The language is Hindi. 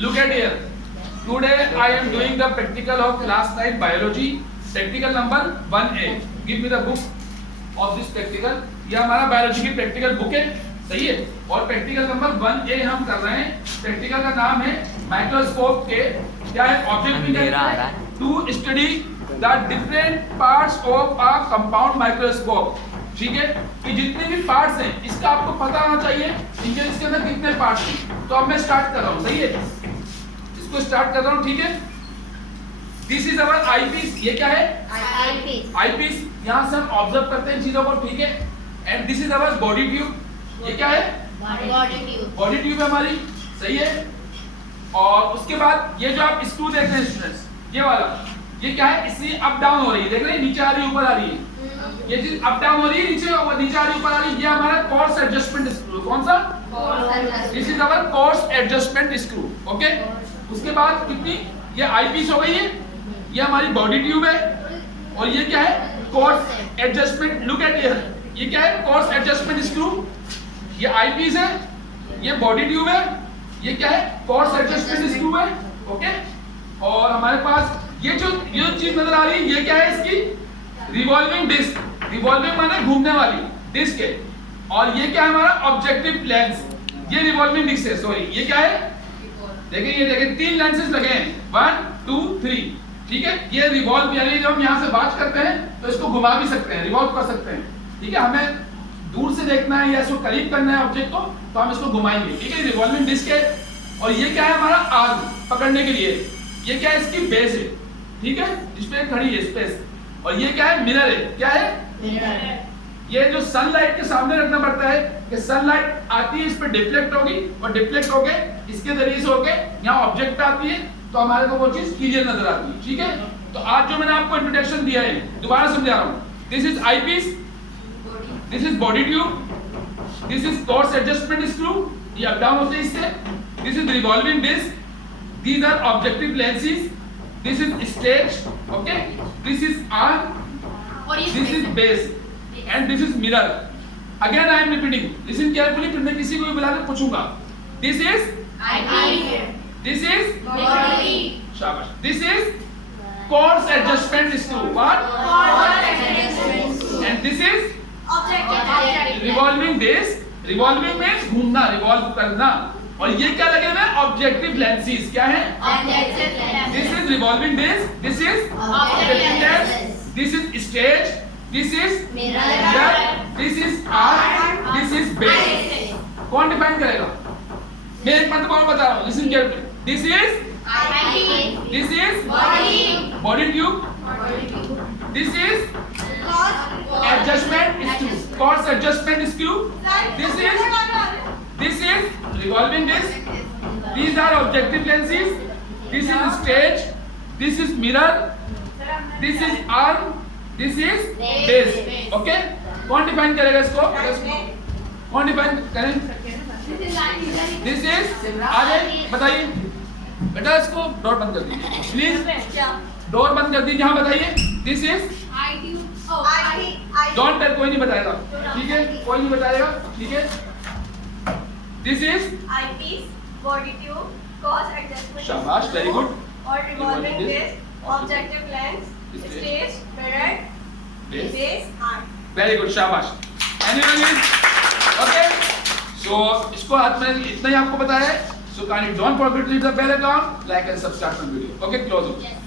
look at here. Today I am doing the practical of class 9 biology, practical number 1A. Give me the book of this practical. ये हमारा बायोलॉजी की प्रैक्टिकल बुक है, सही है। और प्रैक्टिकल नंबर 1A हम कर रहे हैं। प्रैक्टिकल का नाम है माइक्रोस्कोप के क्या है object to study the different parts of a compound microscope. ठीक है, कि जितने भी पार्ट्स हैं इसका आपको पता होना चाहिए इनके इसके अंदर कितने पार्ट्स हैं। तो अब मैं स्टार्ट कर रहा हूँ, सही है, इसको स्टार्ट कर रहा हूँ। ठीक है, दिस इज अवर आईपीस। ये क्या है? आईपीस। यहाँ से हम ऑब्जर्व करते हैं चीजों को, ठीक है। And this is our body tube. ये क्या है? बॉडी ट्यूब है हमारी, सही है। और उसके बाद ये जो आप स्क्रू देख रहे हैं स्टूडेंट्स, ये वाला, ये क्या है? इससे अप डाउन हो रही है, देख रहे हैं, नीचे आ रही है ऊपर आ रही है। ये चीज अप डाउन हो रही है, नीचे आ रही ऊपर आ रही है। ये हमारा कोर्स एडजस्टमेंट स्क्रू। कौन सा? This is our course adjustment screw. Okay, उसके बाद कितनी? ये आईपीस हो गई है, ये हमारी बॉडी ट्यूब है। और ये क्या है? Course adjustment. Look at here, ये क्या है? Course adjustment screw. ये आईपीस है, ये बॉडी ट्यूब है, ये क्या है? कोर्स एडजस्टमेंट स्क्रू है। ओके, और हमारे पास ये जो चीज नजर आ रही है, ये क्या है? इसकी रिवॉल्विंग डिस्क। रिवॉल्विंग माने घूमने वाली डिस्क है। और ये क्या है? हमारा ऑब्जेक्टिव लेंस। ये रिवॉल्विंग डिस्क है, सॉरी। ये क्या है? देखिए, ये देखिए, 3 लेंसेज लगे हैं, 1 2 3। ठीक है, ये रिवॉल्व, यानी जब हम यहाँ से बात करते हैं तो इसको घुमा भी सकते हैं, रिवॉल्व कर सकते हैं। ठीक है, हमें दूर से देखना है या इसको करीब करना है ऑब्जेक्ट को, तो हम इसको घुमाएंगे। ठीक है, रिवॉल्विंग डिस्क है। और ये क्या है? हमारा आर्म पकड़ने के लिए। ये क्या है? इसकी बेस है, ठीक है, जिसपे खड़ी है स्पेस। और ये क्या है? मिरर है। क्या है? मिरर। ये जो सनलाइट के सामने रखना पड़ता है कि सनलाइट आती है, इस पे डिफ्लेक्ट होगी और डिफ्लेक्ट होके इसके जरिए से होके यहाँ ऑब्जेक्ट आती है, तो हमारे को वो चीज क्लियर नजर आती है। ठीक है, तो आज जो मैंने आपको इंट्रोडक्शन दिया है, दोबारा समझा रहा हूँ। This is eyepiece, this is body tube, this is coarse adjustment screw, ये अप डाउन होते हैं इससे। This is revolving disc, these are objective lenses, this is stage, okay, this is arm, this is base and this is mirror. Again I am repeating, listen carefully, फिर मैं किसी को भी बुला के पूछूंगा। This is eyepiece, this is body, शाबाश, this is course adjustment screw, what? Course adjustment screw, and this is objective revolving disc. Revolving means घूमना, revolve करना। और ये क्या लगे हुए हैं? Objective lenses. क्या है? Objective lenses. This is revolving disc, this is objective lens, this is stage, this is mirror, this is arm, this is base. कौन डिफाइन करेगा? मैं एक मतलब और बता रहा हूँ, listen carefully. This is eyepiece, this is body tube, this is adjustment screw, coarse adjustment screw, this is revolving disc, these are objective lenses, this is stage, this is mirror, this is arm, this is base. Okay, कौन डिफाइन करेगा इसको? कौन डिफाइन करें? this is, आगे बताइए बेटा, इसको डोर बंद कर दीजिए प्लीज, डोर बंद कर दीजिए। हाँ बताइए, this is डोंट टेल, कोई नहीं बताएगा, ठीक है, कोई नहीं बताएगा, ठीक है। This is eyepiece, body tube, course adjustment. शाबाश, very good. और revolving disc, objective lens, stage, mirror, base, arm. Very good, शाबाश. Anyone is okay? So इसको हाथ में इतना ही आपको पता है. So kindly don't forget to leave the bell icon, like and subscribe my video. Okay, close it. Yes.